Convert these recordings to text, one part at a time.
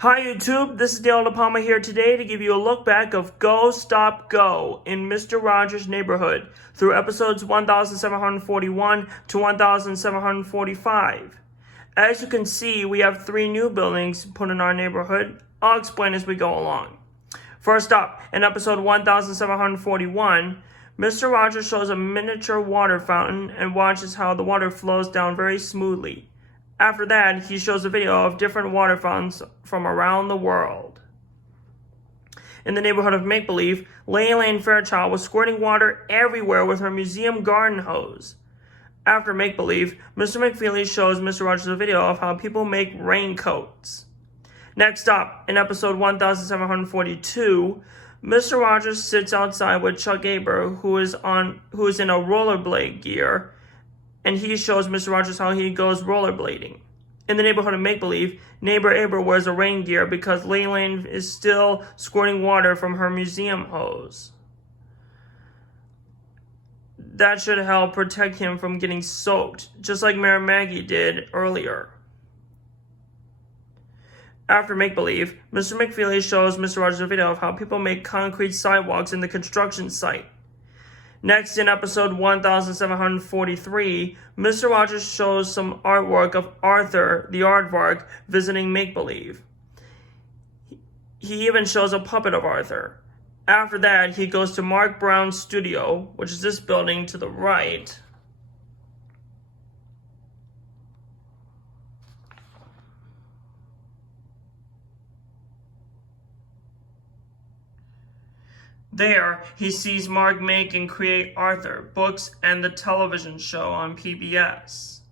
Hi YouTube, this is Dale DePalma here today to give you a look back of Go Stop Go in Mr. Rogers' Neighborhood through episodes 1741 to 1745. As you can see, we have 3 new buildings put in our neighborhood. I'll explain as we go along. First up, in episode 1741, Mr. Rogers shows a miniature water fountain and watches how the water flows down very smoothly. After that, he shows a video of different water fountains from around the world. In the neighborhood of Make-Believe, Elaine Fairchild was squirting water everywhere with her museum garden hose. After Make-Believe, Mr. McFeely shows Mr. Rogers a video of how people make raincoats. Next up, in episode 1742, Mr. Rogers sits outside with Chuck Aber, who is in a rollerblade gear, and he shows Mr. Rogers how he goes rollerblading. In the neighborhood of Make-Believe, neighbor Aber wears a rain gear because Laylan is still squirting water from her museum hose. That should help protect him from getting soaked, just like Mary Maggie did earlier. After Make-Believe, Mr. McFeely shows Mr. Rogers a video of how people make concrete sidewalks in the construction site. Next, in episode 1743, Mr. Rogers shows some artwork of Arthur, the aardvark, visiting Make-Believe. He even shows a puppet of Arthur. After that, he goes to Mark Brown's studio, which is this building to the right. There, he sees Mark make and create Arthur, books, and the television show on PBS.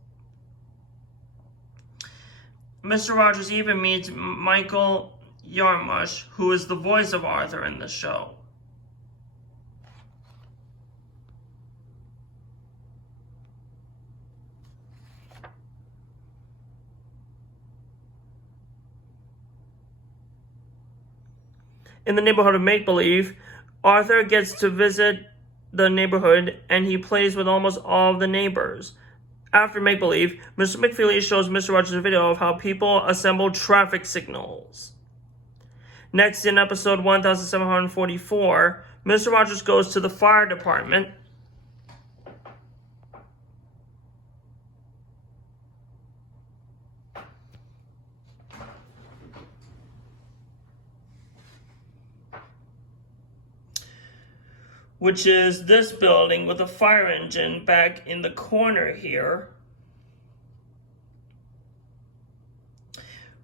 Mr. Rogers even meets Michael Yarmush, who is the voice of Arthur in the show. In the neighborhood of Make-Believe, Arthur gets to visit the neighborhood and he plays with almost all of the neighbors. After Make-Believe, Mr. McFeely shows Mr. Rogers a video of how people assemble traffic signals. Next, in episode 1744, Mr. Rogers goes to the fire department . Which is this building with a fire engine back in the corner here,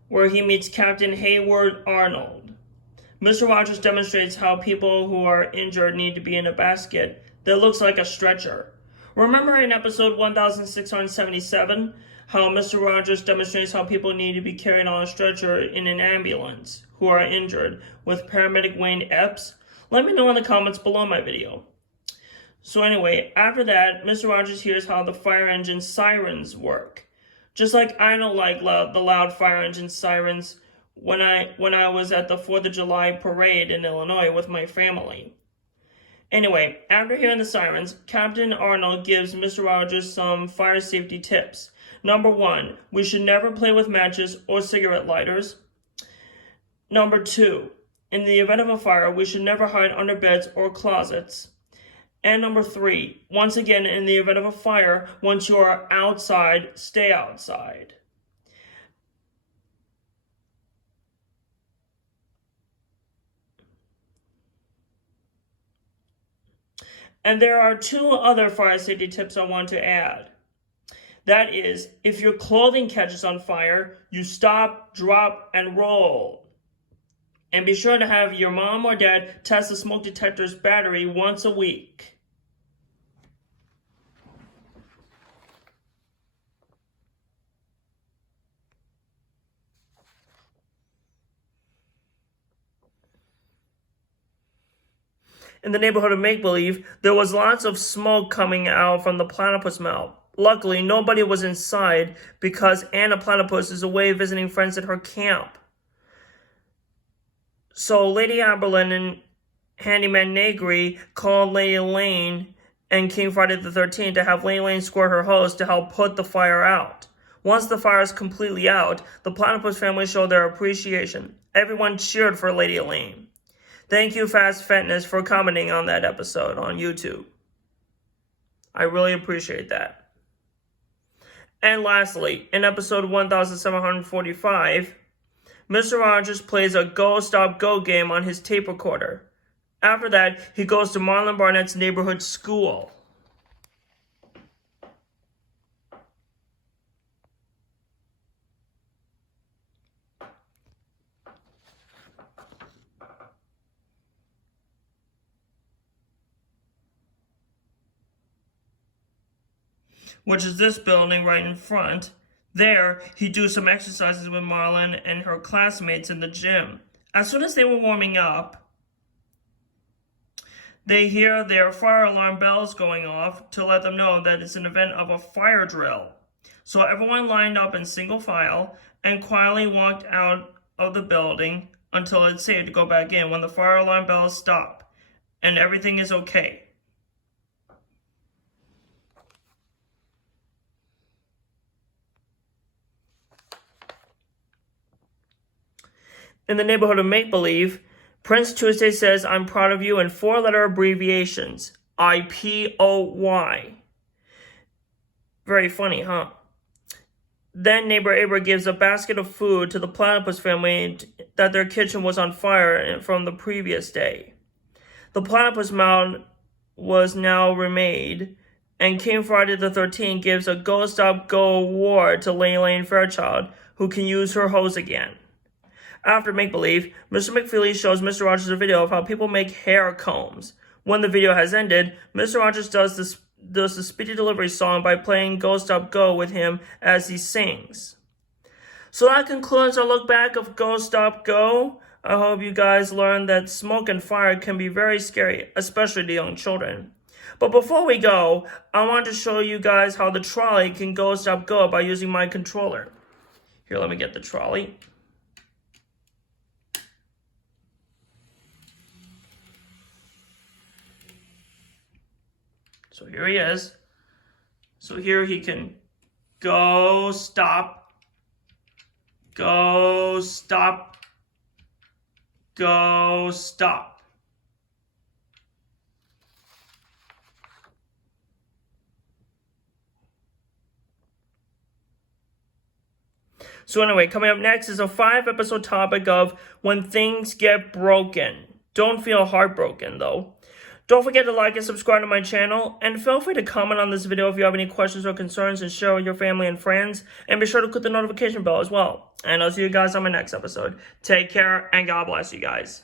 where he meets Captain Hayward Arnold. Mr. Rogers demonstrates how people who are injured need to be in a basket that looks like a stretcher. Remember in episode 1677, how Mr. Rogers demonstrates how people need to be carried on a stretcher in an ambulance who are injured with paramedic Wayne Epps? Let me know in the comments below my video. So anyway, after that, Mr. Rogers hears how the fire engine sirens work. Just like I don't like the loud fire engine sirens when I was at the 4th of July parade in Illinois with my family. Anyway, after hearing the sirens, Captain Arnold gives Mr. Rogers some fire safety tips. Number 1, we should never play with matches or cigarette lighters. Number 2, in the event of a fire, we should never hide under beds or closets. And number 3, once again, in the event of a fire, once you are outside, stay outside. And there are 2 other fire safety tips I want to add. That is, if your clothing catches on fire, you stop, drop, and roll. And be sure to have your mom or dad test the smoke detector's battery once a week. In the neighborhood of Make-Believe, there was lots of smoke coming out from the platypus mouth. Luckily, nobody was inside because Anna Platypus is away visiting friends at her camp. So Lady Amberlin and Handyman Negri called Lady Elaine and King Friday the 13th to have Lady Elaine squirt her hose to help put the fire out. Once the fire is completely out, the Platypus family showed their appreciation. Everyone cheered for Lady Elaine. Thank you, Fast Fitness, for commenting on that episode on YouTube. I really appreciate that. And lastly, in episode 1745, Mr. Rogers plays a Go Stop Go game on his tape recorder. After that, he goes to Marlon Barnett's neighborhood school. Which is this building right in front. There, he do some exercises with Marlon and her classmates in the gym. As soon as they were warming up, they hear their fire alarm bells going off to let them know that it's an event of a fire drill. So everyone lined up in single file and quietly walked out of the building until it's safe to go back in when the fire alarm bells stop and everything is okay. In the neighborhood of Make-Believe, Prince Tuesday says, "I'm proud of you" in 4-letter abbreviations. IPOY. Very funny, huh? Then neighbor Abra gives a basket of food to the Platypus family that their kitchen was on fire from the previous day. The Platypus mound was now remade, and King Friday the 13th gives a Go Stop Go award to Elaine Fairchild, who can use her hose again. After Make-Believe, Mr. McFeely shows Mr. Rogers a video of how people make hair combs. When the video has ended, Mr. Rogers does the Speedy Delivery song by playing Go Stop Go with him as he sings. So that concludes our look back of Go Stop Go. I hope you guys learned that smoke and fire can be very scary, especially to young children. But before we go, I want to show you guys how the trolley can Go Stop Go by using my controller. Here, let me get the trolley. So here he is. So here he can go, stop, go, stop, go, stop. So anyway, coming up next is a 5-episode topic of when things get broken. Don't feel heartbroken though. Don't forget to like and subscribe to my channel, and feel free to comment on this video if you have any questions or concerns and share with your family and friends, and be sure to click the notification bell as well. And I'll see you guys on my next episode. Take care, and God bless you guys.